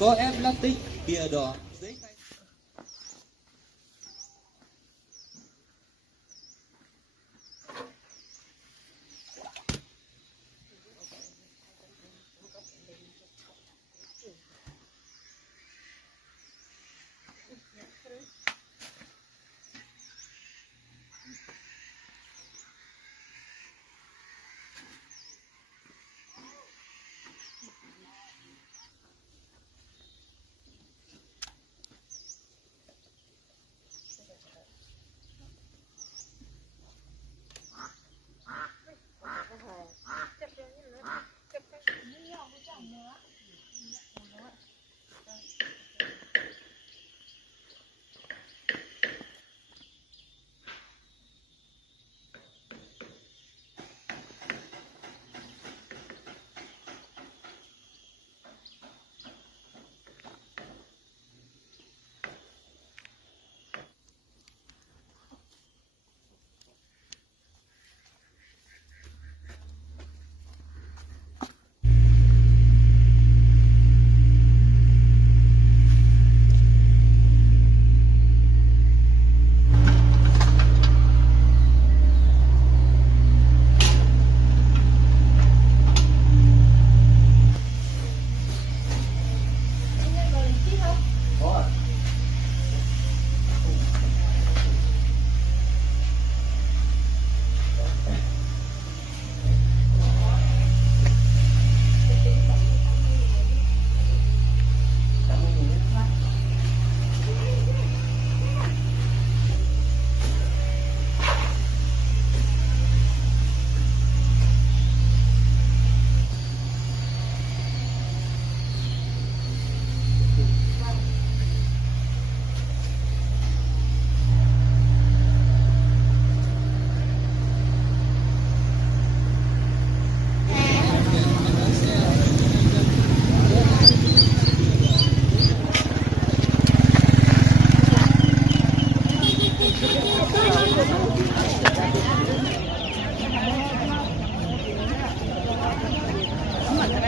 Có em plastic bìa đỏ giấy tay.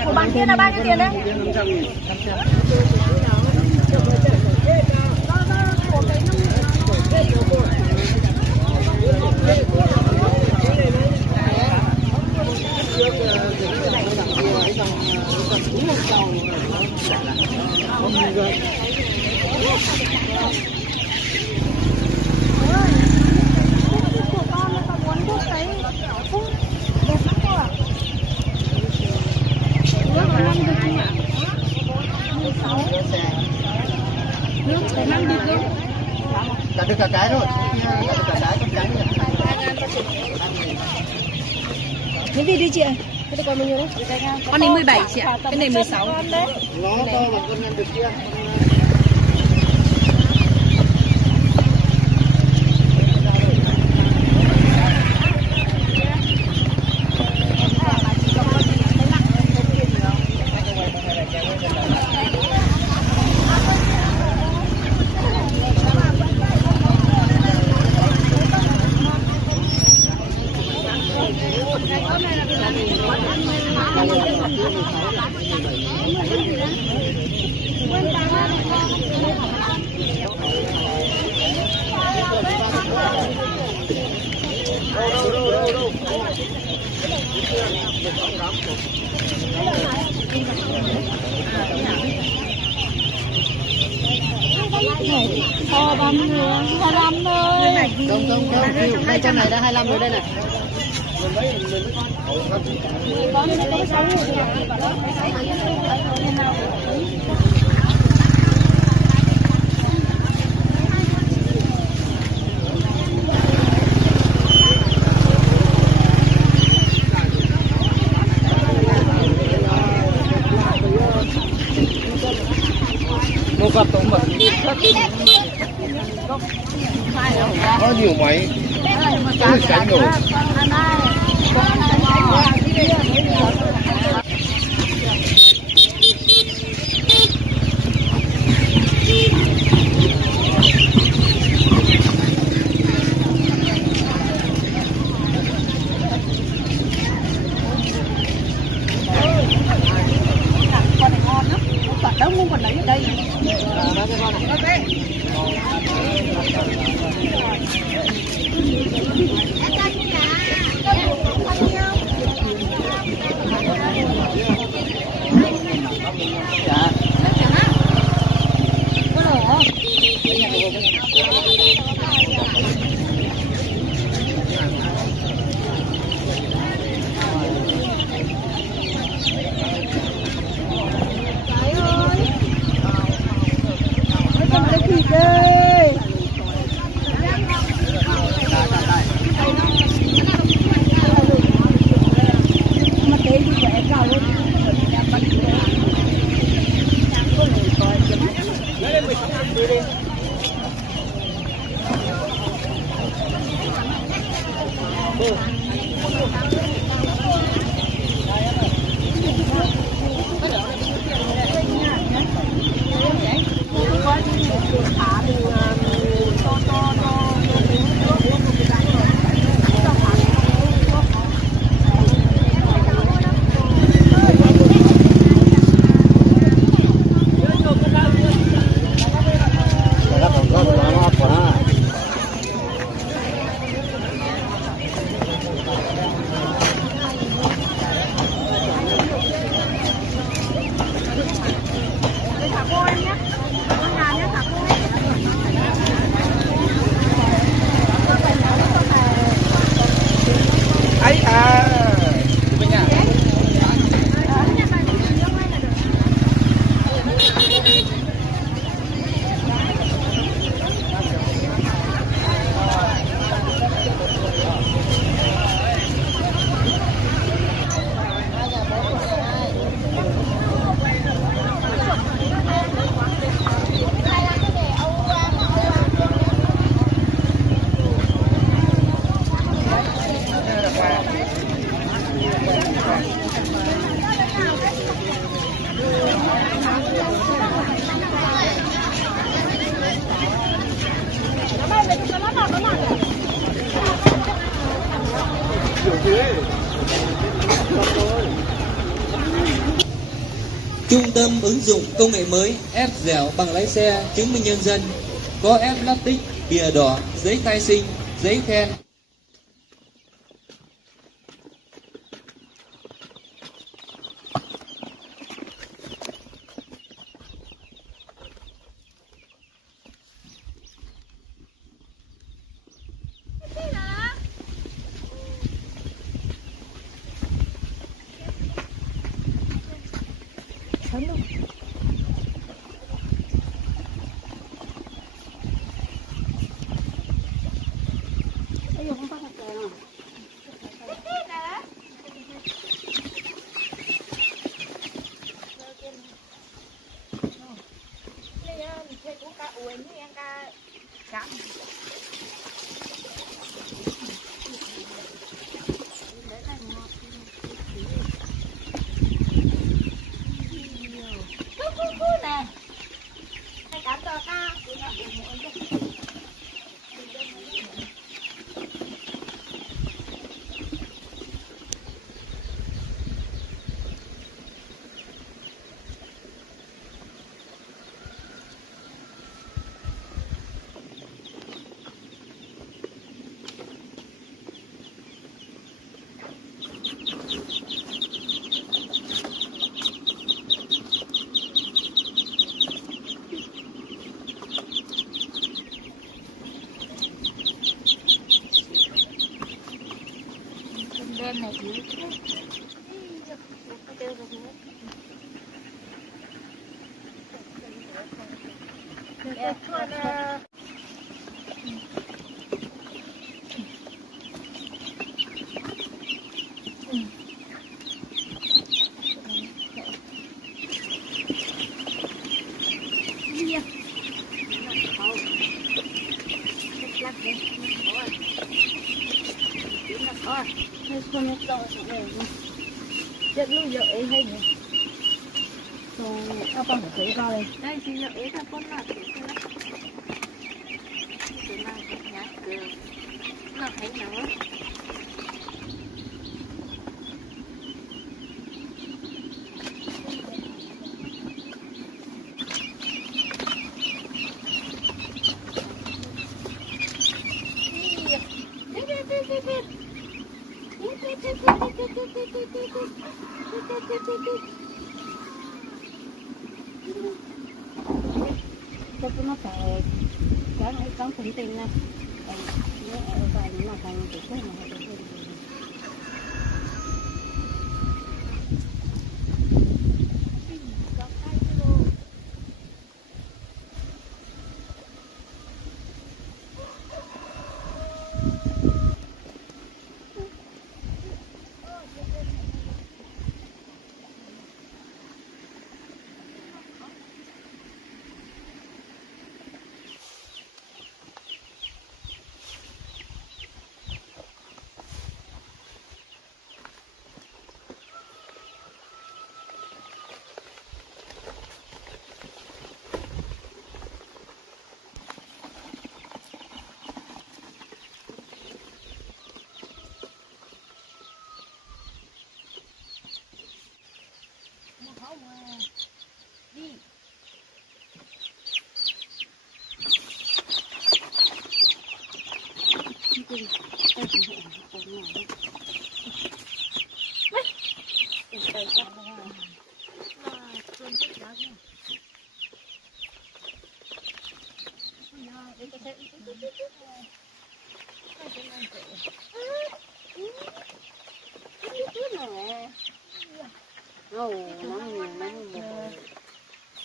Của bạn kia là bao nhiêu tiền đấy? 500.000. Cả được cả cái rồi. Cả được cả cái con cái này. Cái gì đi chị ơi? Cái này còn bao nhiêu đấy? Con này 17 chị ạ. Cái này 16. Nó to mà con em được chưa? Ồ, 30 nữa, 25 thôi. Không, đây con này đã 25 rồi đây này. Con này có 6 người. Một cặp tổng mật. Có nhiều máy. Cái sánh rồi. Trung tâm ứng dụng công nghệ mới ép dẻo bằng lái xe chứng minh nhân dân, có ép lát tích, bìa đỏ, giấy khai sinh, giấy khen. Đen này thì con to này chết luôn giờ ấy hay nhỉ rồi con phải thấy coi đây đây thì giờ ấy là con là cái nào cái nhá nó thấy nó nó phải cái tính tình này nó phải nó là thành cái mà phải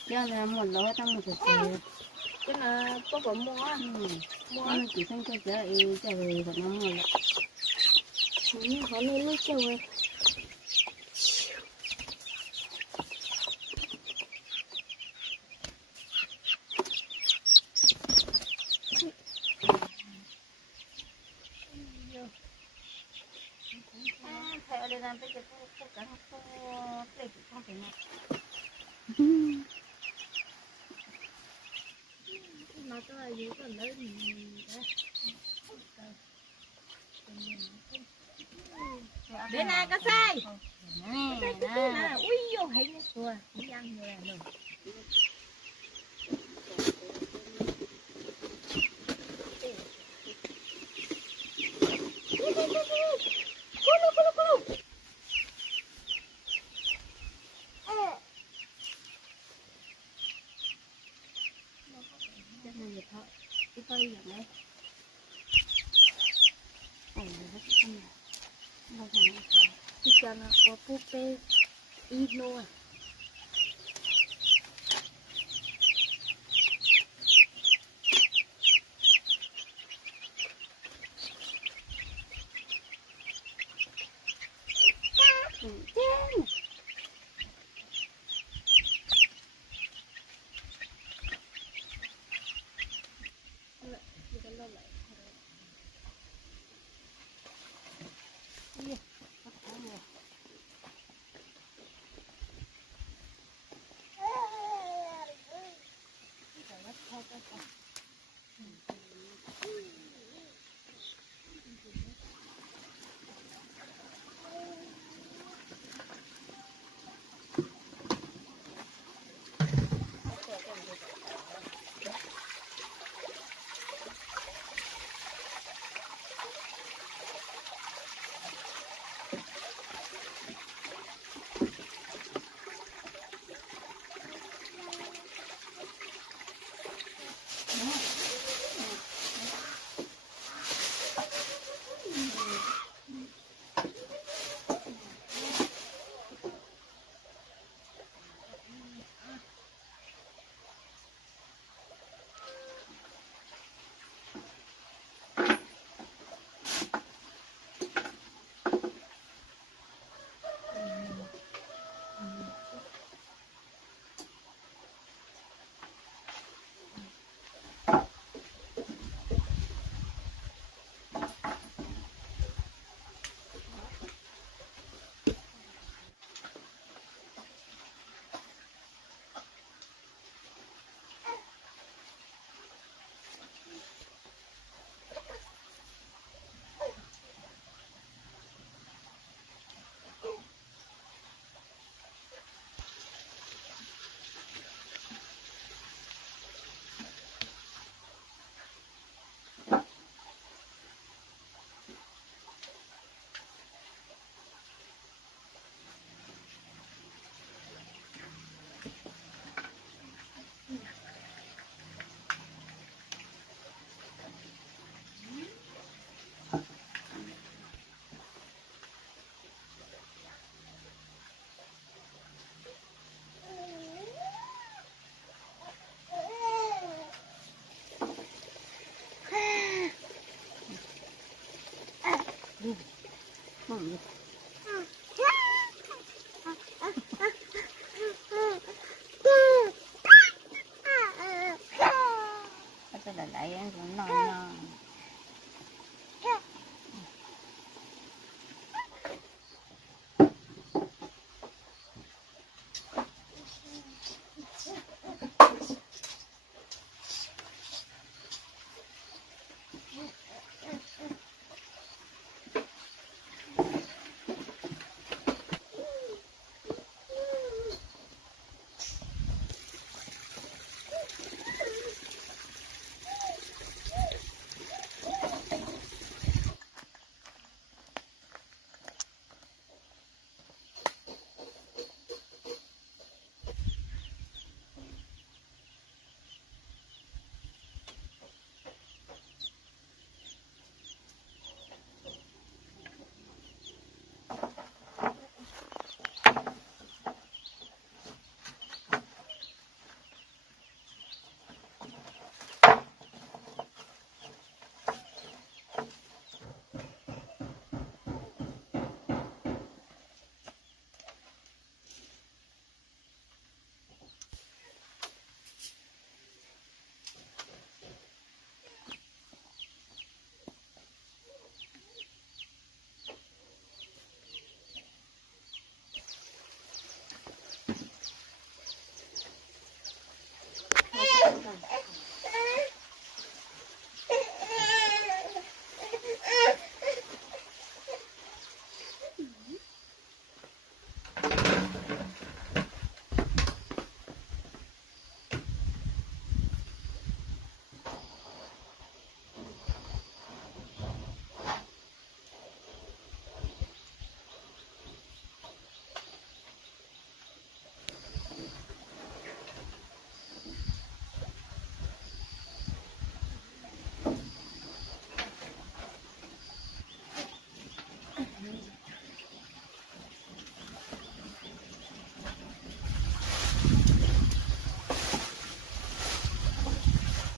giờ là một lỗ trong một cái cái là có mua nó chỉ sang cho giờ giờ rồi còn nó mua lại họ lên lấy châu rồi thầy ở làm bây giờ tất cả không không phải mà nó tôi là dưới còn lớn bên này có sai này ui vô hay nhất rồi đi ăn rồi rồi phơi vậy đấy, chỉ cần là có pupe ino Ừ.